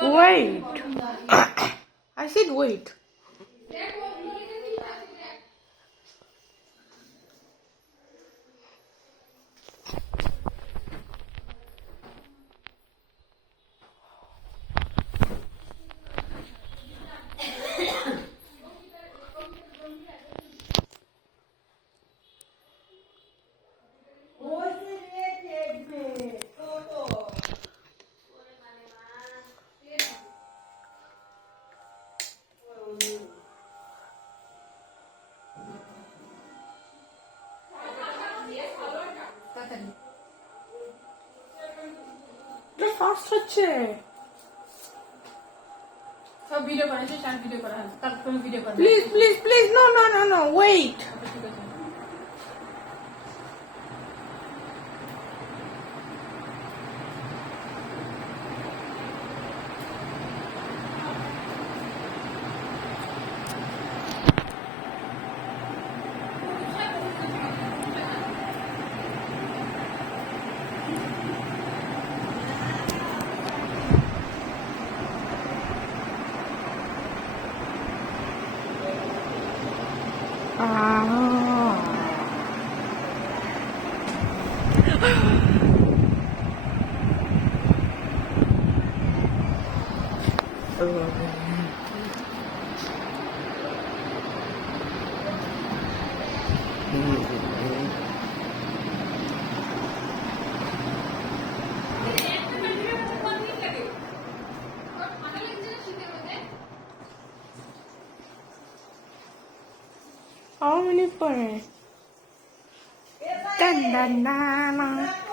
Wait. I said wait. Fast হচ্ছে সব ভিডিও করেছে, চার ভিডিও করা আছে, তারপর তুমি ভিডিও করবে। Please please please no no no no wait ঠিক আছে। How many points? Dan dan dan.